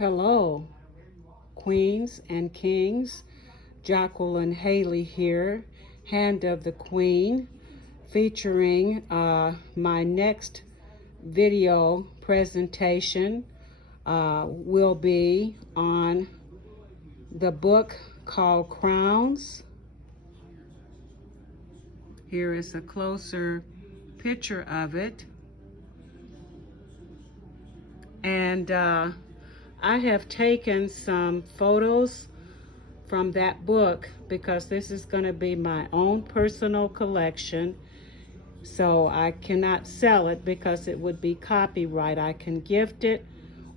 Hello, queens and kings. Jacqueline Haley here, Hand of the Queen, featuring my next video presentation will be on the book called Crowns. Here is a closer picture of it. And I have taken some photos from that book because this is going to be my own personal collection. So I cannot sell it because it would be copyright. I can gift it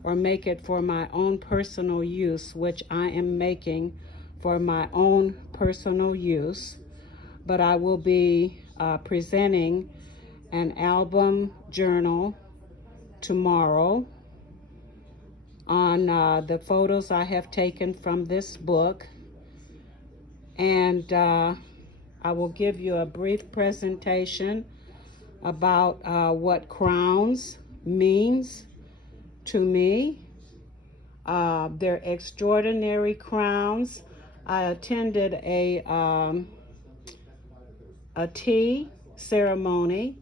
or make it for my own personal use, which I am making for my own personal use. But I will be presenting an album journal tomorrow on the photos I have taken from this book. And I will give you a brief presentation about what crowns means to me. They're extraordinary crowns. I attended a tea ceremony,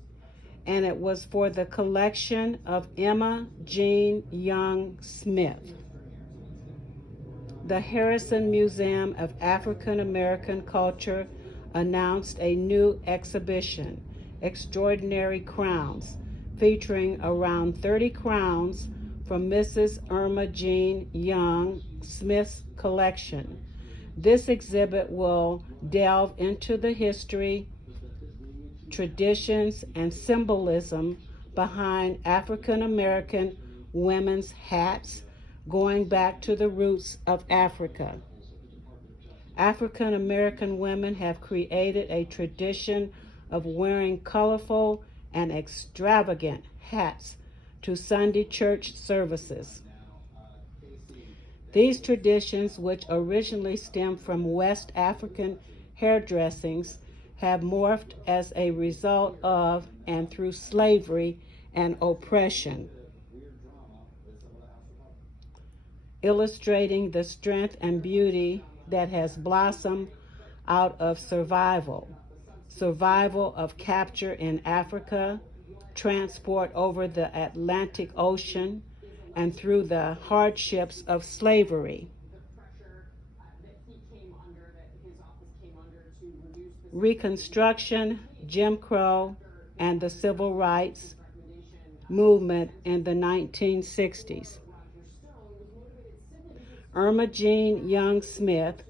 and it was for the collection of Emma Jean Young Smith. The Harrison Museum of African American Culture announced a new exhibition, Extraordinary Crowns, featuring around 30 crowns from Mrs. Emma Jean Young Smith's collection. This exhibit will delve into the history, traditions, and symbolism behind African American women's hats, going back to the roots of Africa. African American women have created a tradition of wearing colorful and extravagant hats to Sunday church services. These traditions, which originally stem from West African hairdressings, have morphed as a result of and through slavery and oppression, illustrating the strength and beauty that has blossomed out of survival of capture in Africa, transport over the Atlantic Ocean, and through the hardships of slavery. Reconstruction, Jim Crow, and the Civil Rights Movement in the 1960s. Emma Jean Young Smith,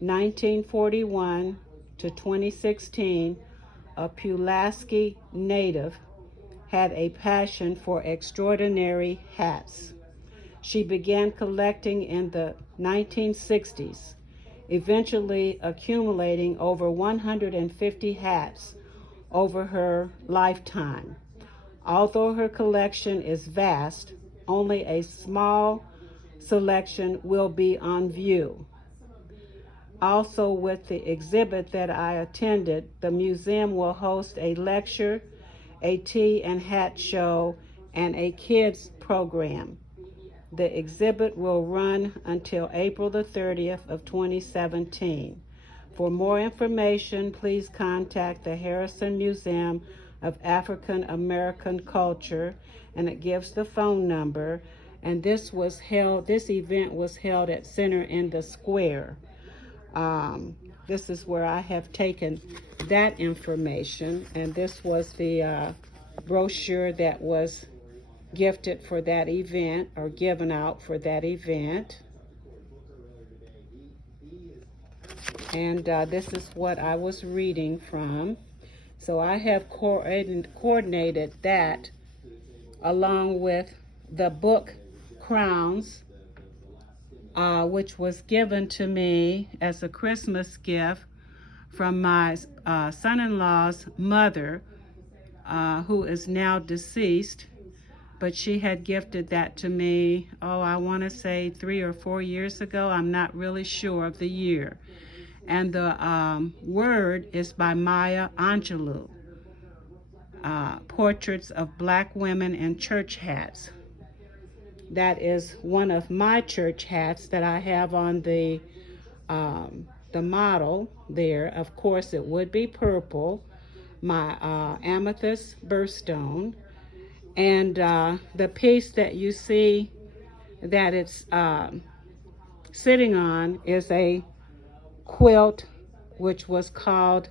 1941 to 2016, a Pulaski native, had a passion for extraordinary hats. She began collecting in the 1960s, eventually accumulating over 150 hats over her lifetime. Although her collection is vast, only a small selection will be on view. Also, with the exhibit that I attended, the museum will host a lecture, a tea and hat show, and a kids program. The exhibit will run until April the 30th of 2017. For more information, please contact the Harrison Museum of African American Culture, and it gives the phone number. And this event was held at Center in the Square. This is where I have taken that information, and this was the brochure that was gifted for that event, or given out for that event. And this is what I was reading from. So I have coordinated that along with the book Crowns, which was given to me as a Christmas gift from my son-in-law's mother, who is now deceased, but she had gifted that to me, I want to say 3 or 4 years ago. I'm not really sure of the year. And the word is by Maya Angelou, Portraits of Black Women in Church Hats. that is one of my church hats that I have on the model there. Of course, it would be purple, my amethyst birthstone. And the piece that you see that it's sitting on is a quilt, which was called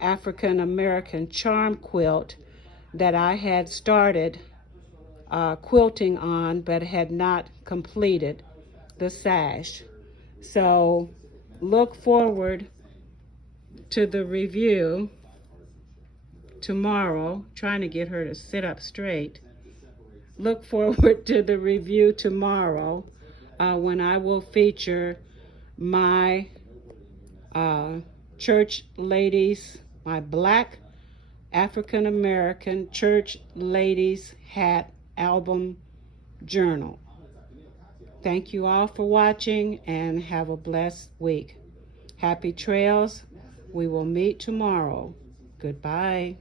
African American Charm Quilt, that I had started quilting on but had not completed the sash. So look forward to the review tomorrow. Trying to get her to sit up straight. Look forward to the review tomorrow when I will feature my church ladies, my black African American church ladies hat album journal. Thank you all for watching and have a blessed week. Happy trails. We will meet tomorrow. Goodbye.